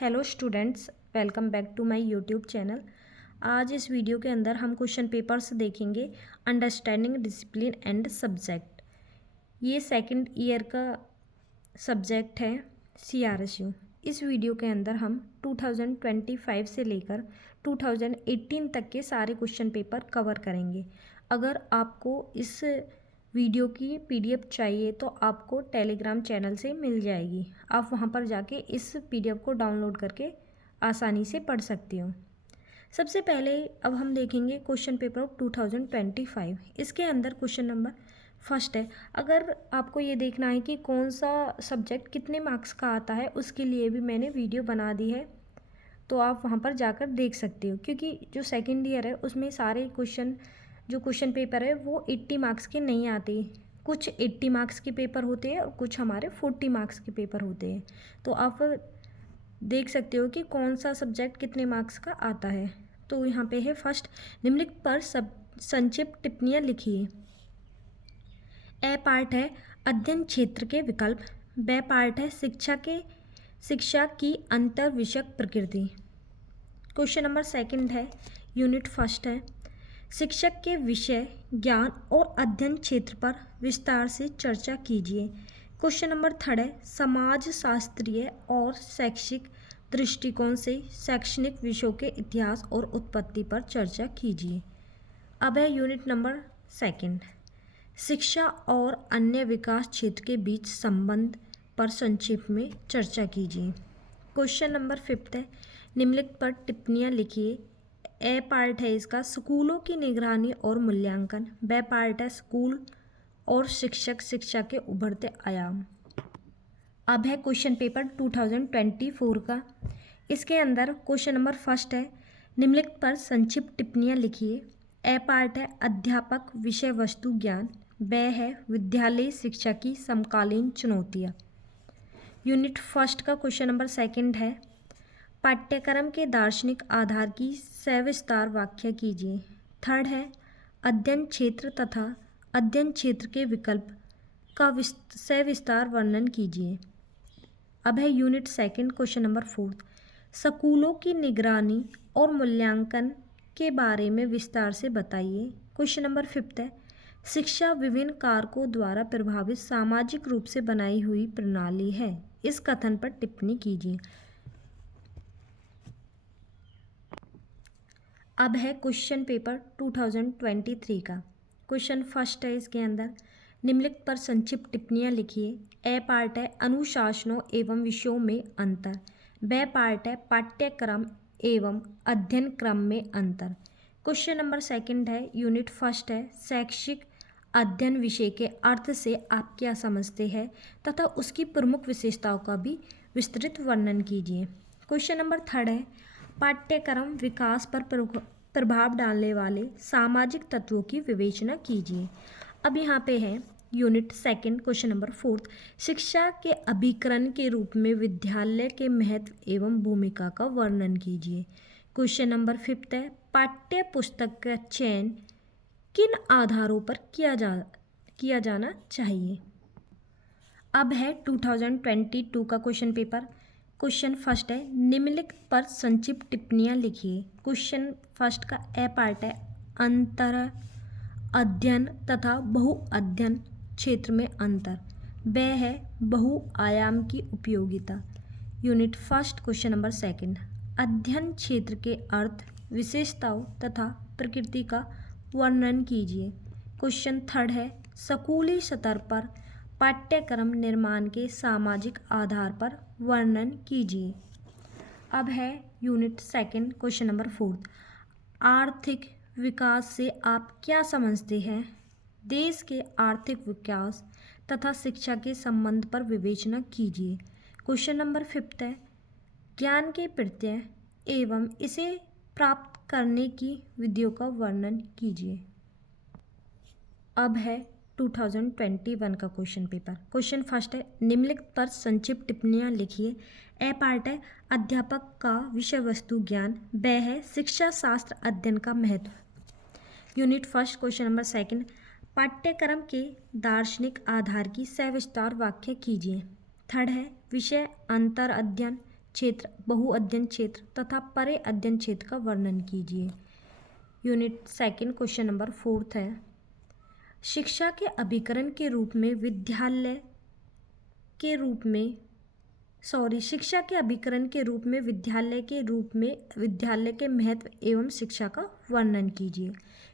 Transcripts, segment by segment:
Hello students, welcome back to my YouTube channel. आज इस video के अंदर हम क्वेश्चन पेपर्स देखेंगे अंडरस्टैंडिंग डिसिप्लिन एंड सब्जेक्ट। ये सेकंड ईयर का सब्जेक्ट है CRSU। इस वीडियो के अंदर हम 2025 से लेकर 2018 तक के सारे क्वेश्चन पेपर कवर करेंगे। अगर आपको इस वीडियो की PDF चाहिए तो आपको टेलीग्राम चैनल से मिल जाएगी। आप वहां पर जाके इस PDF को डाउनलोड करके आसानी से पढ़ सकते हो। सबसे पहले अब हम देखेंगे क्वेश्चन पेपर 2025। इसके अंदर क्वेश्चन नंबर फर्स्ट है। अगर आपको ये देखना है कि कौन सा सब्जेक्ट कितने मार्क्स का आता है, उसके लिए भी मैंने वीडियो बना दी है, तो आप वहाँ पर जाकर देख सकते हो। क्योंकि जो सेकेंड ईयर है उसमें सारे क्वेश्चन पेपर है वो 80 मार्क्स के नहीं आते। कुछ 80 मार्क्स के पेपर होते हैं और कुछ हमारे 40 मार्क्स के पेपर होते हैं। तो आप देख सकते हो कि कौन सा सब्जेक्ट कितने मार्क्स का आता है। तो यहाँ पे है फर्स्ट, निम्नलिखित पर संक्षिप्त टिप्पणियाँ लिखिए। ए पार्ट है अध्ययन क्षेत्र के विकल्प। बे पार्ट है शिक्षा की अंतर विषयक प्रकृति। क्वेश्चन नंबर सेकंड है यूनिट फर्स्ट है शिक्षक के विषय ज्ञान और अध्ययन क्षेत्र पर विस्तार से चर्चा कीजिए। क्वेश्चन नंबर थर्ड है समाज शास्त्रीय और शैक्षिक दृष्टिकोण से शैक्षणिक विषयों के इतिहास और उत्पत्ति पर चर्चा कीजिए। अब है यूनिट नंबर सेकंड, शिक्षा और अन्य विकास क्षेत्र के बीच संबंध पर संक्षेप में चर्चा कीजिए। क्वेश्चन नंबर फिफ्थ है निम्नलिखित पर टिप्पणियाँ लिखिए। ए पार्ट है इसका स्कूलों की निगरानी और मूल्यांकन। बे पार्ट है स्कूल और शिक्षा के उभरते आयाम। अब है क्वेश्चन पेपर 2024 का। इसके अंदर क्वेश्चन नंबर फर्स्ट है निम्नलिखित पर संक्षिप्त टिप्पणियाँ लिखिए। ए पार्ट है अध्यापक विषय वस्तु ज्ञान। बे है विद्यालय शिक्षा की समकालीन चुनौतियाँ। यूनिट फर्स्ट का क्वेश्चन नंबर सेकंड है पाठ्यक्रम के दार्शनिक आधार की सविस्तार व्याख्या कीजिए। थर्ड है अध्ययन क्षेत्र तथा अध्ययन क्षेत्र के विकल्प का सविस्तार वर्णन कीजिए। अब है unit second question number fourth, स्कूलों की निगरानी और मूल्यांकन के बारे में विस्तार से बताइए। क्वेश्चन नंबर फिफ्थ है शिक्षा विभिन्न कारकों द्वारा प्रभावित सामाजिक रूप से बनाई हुई प्रणाली है। इस कथन पर टिप्पणी कीजिए। अब है क्वेश्चन पेपर 2023 का। क्वेश्चन फर्स्ट है इसके अंदर निम्नलिखित पर संक्षिप्त टिप्पणियाँ लिखिए। ए पार्ट है अनुशासनों एवं विषयों में अंतर। बे पार्ट है पाठ्यक्रम एवं अध्ययन क्रम में अंतर। क्वेश्चन नंबर सेकंड है यूनिट फर्स्ट है शैक्षिक अध्ययन विषय के अर्थ से आप क्या समझते हैं तथा उसकी प्रमुख विशेषताओं का भी विस्तृत वर्णन कीजिए। क्वेश्चन नंबर थर्ड है पाठ्यक्रम विकास पर प्रभाव डालने वाले सामाजिक तत्वों की विवेचना कीजिए। अब यहाँ पे है unit second question number fourth, शिक्षा के अभिकरण के रूप में विद्यालय के महत्व एवं भूमिका का वर्णन कीजिए। क्वेश्चन नंबर फिफ्थ है पाठ्य पुस्तक का चयन किन आधारों पर किया जाना चाहिए। अब है 2022 का क्वेश्चन पेपर। क्वेश्चन फर्स्ट है निम्नलिखित पर संक्षिप्त टिप्पणियाँ लिखिए। क्वेश्चन फर्स्ट का ए पार्ट है अंतर अध्ययन तथा बहु अध्ययन क्षेत्र में अंतर। बे है बहुआयाम की उपयोगिता। Unit first question number second, अध्ययन क्षेत्र के अर्थ विशेषताओं तथा प्रकृति का वर्णन कीजिए। क्वेश्चन थर्ड है स्कूली स्तर पर पाठ्यक्रम निर्माण के सामाजिक आधार पर वर्णन कीजिए। अब है unit second question number fourth, आर्थिक विकास से आप क्या समझते हैं। देश के आर्थिक विकास तथा शिक्षा के संबंध पर विवेचना कीजिए। क्वेश्चन नंबर फिफ्थ है ज्ञान के प्रत्यय एवं इसे प्राप्त करने की विधियों का वर्णन कीजिए। अब है 2021 का क्वेश्चन पेपर। क्वेश्चन फर्स्ट है निम्नलिखित पर संक्षिप्त टिप्पणियाँ लिखिए। ए पार्ट है अध्यापक का विषय वस्तु ज्ञान। बे है शिक्षा शास्त्र अध्ययन का महत्व। Unit first question number second, पाठ्यक्रम के दार्शनिक आधार की सविस्तार व्याख्या कीजिए। थर्ड है विषय अंतर अध्ययन क्षेत्र, बहु अध्ययन क्षेत्र तथा परे अध्ययन क्षेत्र का वर्णन कीजिए। यूनिट सेकंड क्वेश्चन नंबर 4 है, शिक्षा के अभिकरण के रूप में शिक्षा के अभिकरण के रूप में विद्यालय के महत्व एवं शिक्षा का वर्णन कीजिए।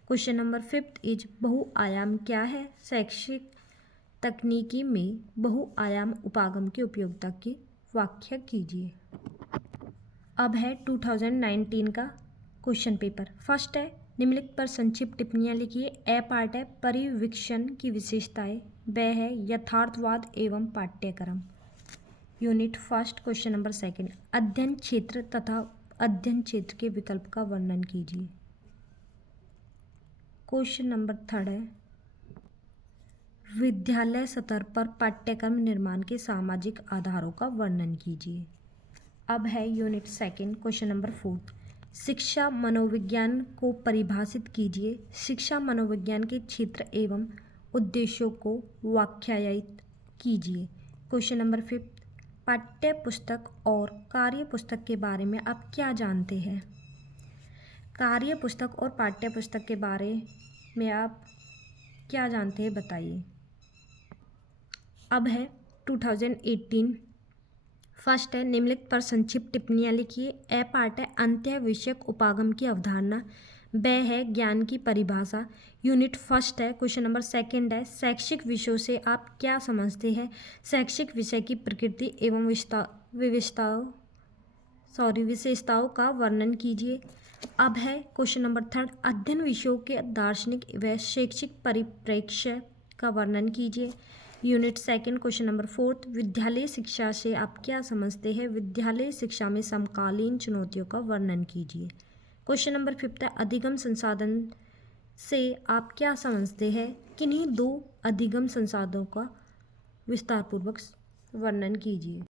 क्वेश्चन नंबर 5 इज बहुआयाम क्या है? शैक्षिक तकनीकी में बहुआयाम उपागम की उपयोगिता की व्याख्या कीजिए। अब है 2019 का क्वेश्चन पेपर। फर्स्ट है, निम्नलिखित पर संक्षिप्त टिप्पणियाँ लिखिए। ए पार्ट है परिवीक्षण की विशेषताएं, ब है यथार्थवाद एवं पाठ्यक्रम। यूनिट फर्स्ट क्वेश्चन नंबर 2, अध्ययन क्षेत्र तथा अध्ययन क्षेत्र के विकल्प का वर्णन कीजिए। क्वेश्चन नंबर 3 है, विद्यालय स्तर पर पाठ्यक्रम निर्माण के सामाजिक आधारों का वर्णन कीजिए। अब है यूनिट सेकंड क्वेश्चन नंबर 4, शिक्षा मनोविज्ञान को परिभाषित कीजिए। शिक्षा मनोविज्ञान के क्षेत्र एवं उद्देश्यों को व्याख्यायित कीजिए। क्वेश्चन नंबर 5, पाठ्य पुस्तक और कार्य पुस्तक के बारे में आप क्या जानते हैं? कार्य पुस्तक और पाठ्य पुस्तक के बारे में आप क्या जानते हैं बताइए। अब है 2018। फर्स्ट है, निम्नलिखित पर संक्षिप्त टिप्पणियाँ लिखिए। ए पार्ट है अंतःविषयक उपागम की अवधारणा, ब है ज्ञान की परिभाषा। यूनिट फर्स्ट है क्वेश्चन नंबर 2 है, शैक्षिक विषयों से आप क्या समझते हैं? शैक्षिक विषय की प्रकृति एवं विशेषताओं का वर्णन कीजिए। अब है क्वेश्चन नंबर 3, अध्ययन विषयों के दार्शनिक व शैक्षिक परिप्रेक्ष्य का वर्णन कीजिए। यूनिट सेकंड क्वेश्चन नंबर 4, विद्यालय शिक्षा से आप क्या समझते हैं? विद्यालय शिक्षा में समकालीन चुनौतियों का वर्णन कीजिए। क्वेश्चन नंबर 5 है, अधिगम संसाधन से आप क्या समझते हैं? किन्हीं 2 अधिगम संसाधनों का विस्तारपूर्वक वर्णन कीजिए।